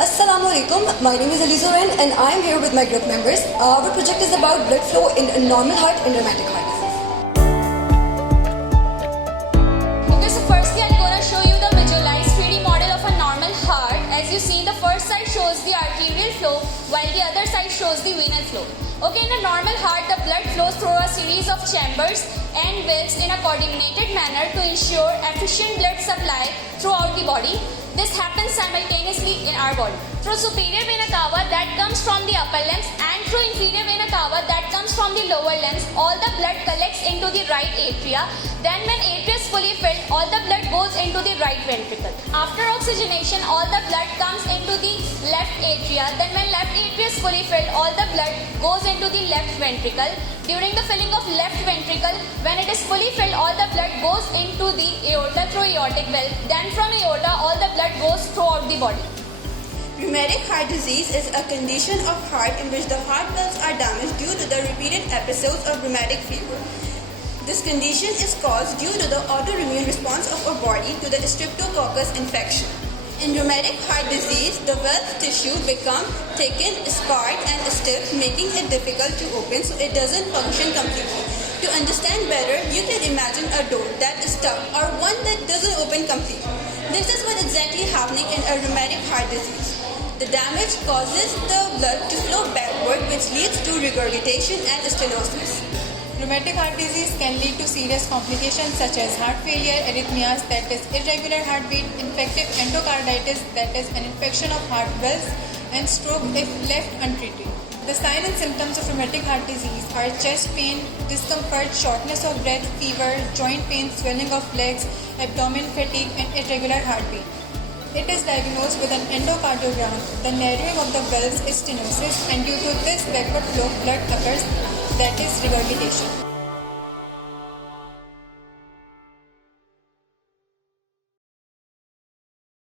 Assalamualaikum, my name is Alizoren and I am here with my group members. Our project is about blood flow in a normal heart and rheumatic heart disease. Okay, so firstly I'm going to show you the visualized 3D model of a normal heart. As you see, the first side shows the arterial flow while the other side shows the venous flow. Okay, in a normal heart, the blood flows through a series of chambers and valves in a coordinated manner to ensure efficient blood supply throughout the body. This happens simultaneously in our body. Through superior vena cava that comes from the upper limbs and through inferior vena cava that comes from the lower limbs, all the blood collects into the right atria. Then when atria is fully filled, all the blood goes into the right ventricle. After oxygenation, all the blood comes into the left atria. Then when left atria is fully filled, all the blood goes into the left ventricle. During the filling of left ventricle, when it is fully filled, all the blood goes into the aorta through aortic valve. Then from aorta, all the blood goes throughout the body. Rheumatic heart disease is a condition of heart in which the heart valves are damaged due to the repeated episodes of rheumatic fever. This condition is caused due to the autoimmune response of our body to the Streptococcus infection. In rheumatic heart disease, the valve tissue becomes thickened, scarred and stiff, making it difficult to open so it doesn't function completely. To understand better, you can imagine a door that is stuck or one that doesn't open completely. This is what exactly happening in a rheumatic heart disease. The damage causes the blood to flow backward, which leads to regurgitation and stenosis. Rheumatic heart disease can lead to serious complications such as heart failure, arrhythmias, that is irregular heartbeat, infective endocarditis, that is an infection of heart valves, and stroke if left untreated. The signs and symptoms of rheumatic heart disease are chest pain, discomfort, shortness of breath, fever, joint pain, swelling of legs, abdomen fatigue, and irregular heartbeat. It is diagnosed with an endocardiogram. The narrowing of the valves is stenosis, and due to this backward flow blood occurs, that is regurgitation.